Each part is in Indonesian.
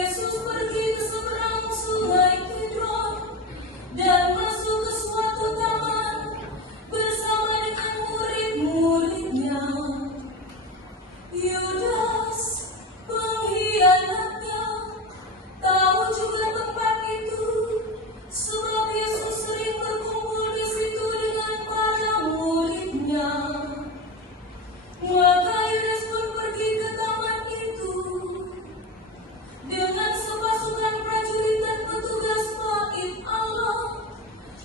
Yesus pergi ke seberang sungai Kidron dan masuk ke suatu taman bersama dengan murid-muridnya. Yudas, pengkhianatnya, tahu juga tempat itu, sebab Yesus sering berkumpul di situ dengan para muridnya. Maka Yudas pun pergi ke taman itu dengan sepasukan prajurit dan petugas bait Allah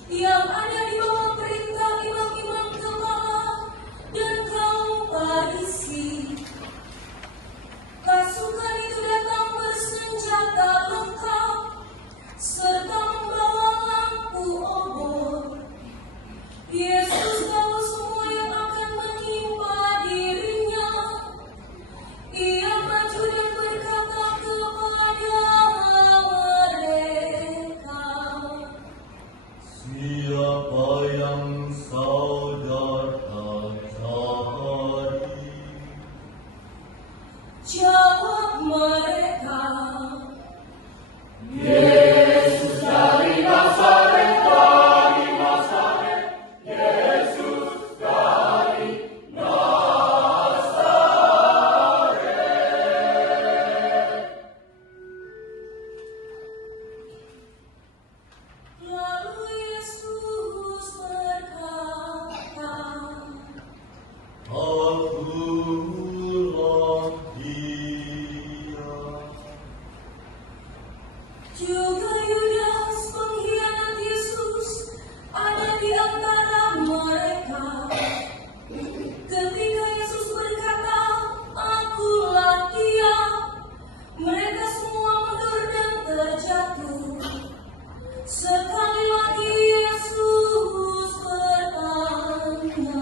yang ada di bawah perintah imam-imam kepala dan kaum Farisi. Pasukan itu datang bersenjata lengkap serta membawa lampu obor. Yesus tahu semua yang akan menimpa dirinya. Ia maju dan berkata kepada mereka, "Siapa yang saudara cari?" Jawab mereka, Yesus dari Nazaret, dari Nazaret. Yesus dari Nazaret. lalu Yesus berkata, Akulah Dia. juga Yudas pengkhianat Yesus ada di antara mereka. Ketika Yesus berkata, "Akulah Dia," mereka semua mundur dan terjatuh. Sekali lagi Yesus bertanya,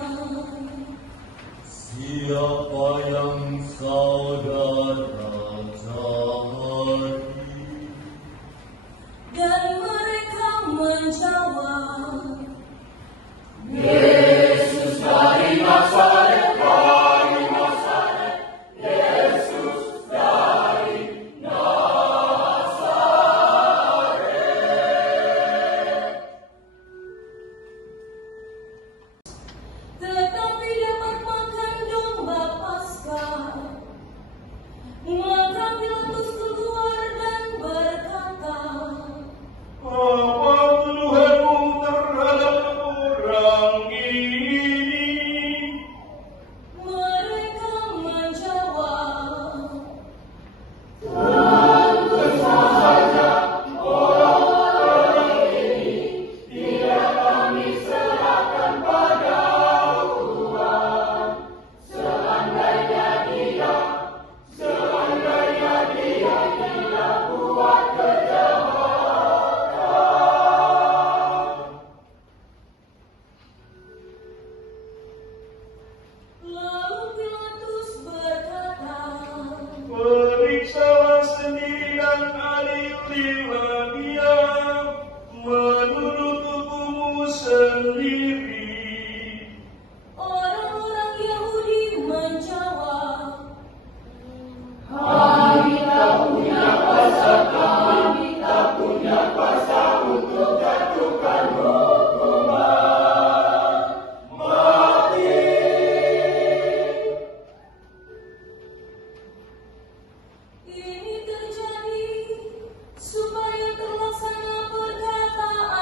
Siapa yang saudara cari? dan mereka menjawab, Yesus dari Nazaret, dari Nazaret. Yesus dari Nazaret. tetapi dapat makan domba Paskah. Maka Pilatus keluar dan berkata, Apa tuduhanmu terhadap orang ini? mereka menjawab, lalu Pilatus berkata, Periksalah sendiri dan adililah dia menurut hukummu sendiri. orang-orang Yahudi menjawab, ini terjadi supaya terlaksana perkataan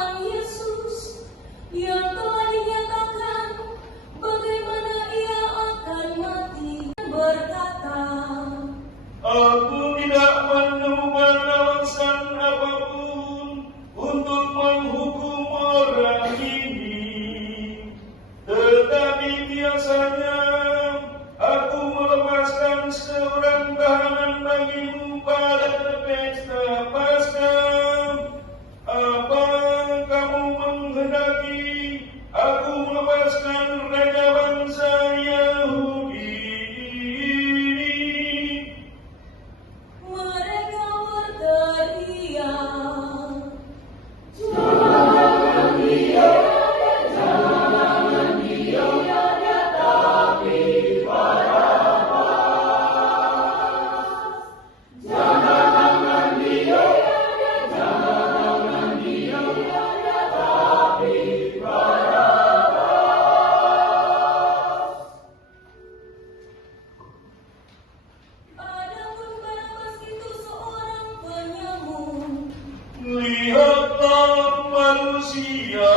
manusia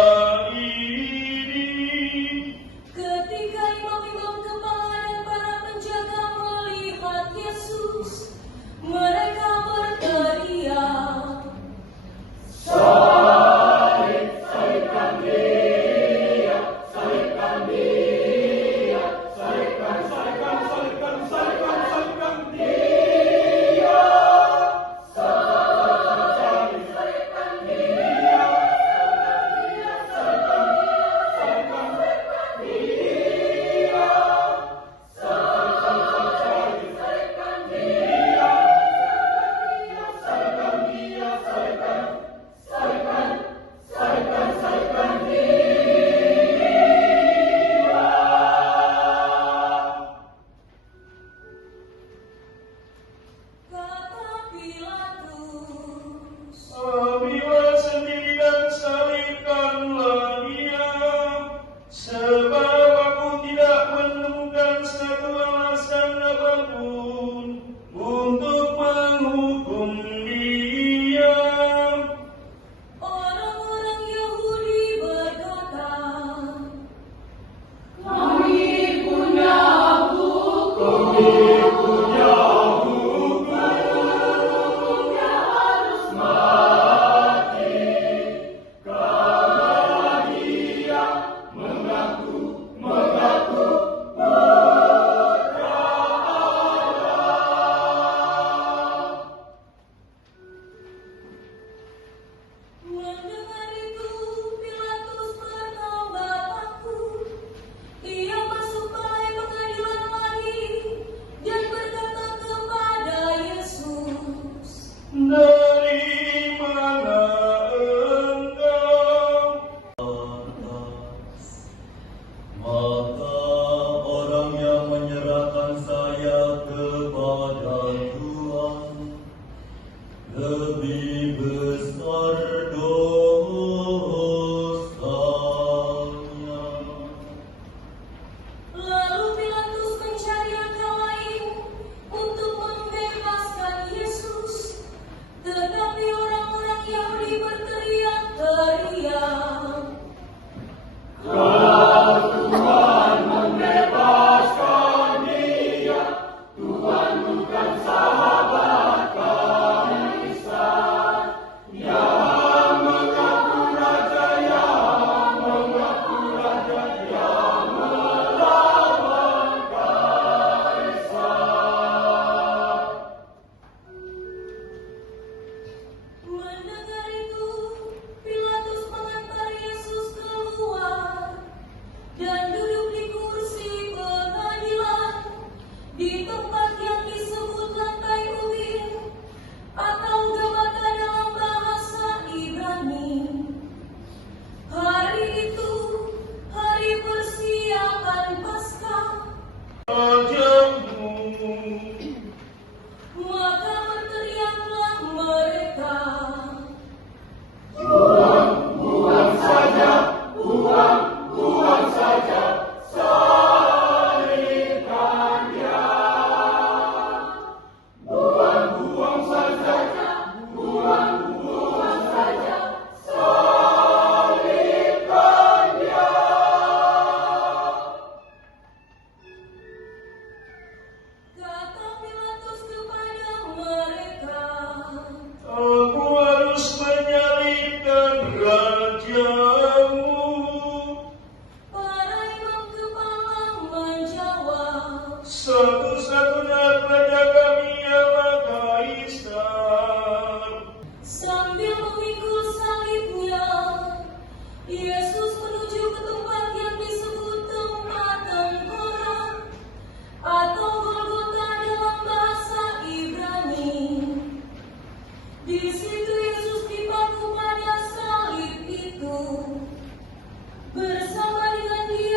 ini. Ketika imam-imam kepala dan para penjaga melihat Yesus, mereka berteriak, kata Pilatus, Ambillah sendiri dan salibkanlah dia, sebab aku tidak menemukan satu alasan apapun untuk menghukum dia. orang-orang Yahudi berkata, mendengar itu Pilatus bertambah takut. Ia masuk balai pengadilan lagi dan berkata kepada Yesus, Dari mana engkau? Maka orang yang menyerahkan saya kepada Tuhan lebih besar dosanya. lalu Pilatus mencari akal lain untuk membebaskan Yesus. Tetapi orang-orang Yahudi berteriak-teriak, mendengar itu Pilatus mengantar Yesus keluar dan duduk di kursi pengadilan di tempat yang disebut lantai ubin atau Gabata dalam bahasa Ibrani. Hari itu hari persiapan Paskah. Rajamu. Maka berteriaklah mereka, kata Pilatus kepada mereka, Aku harus menyalibkan rajamu. para imam kepala menjawab, Satu-satunya raja kami ialah Kaisar. sambil memikul salibnya, Yesus menuju ke tempat yang disebut tempat tengkorak atau Golgota dalam bahasa Ibrani. Di situ Yesus dipaku pada salib itu. Bersama dengan dia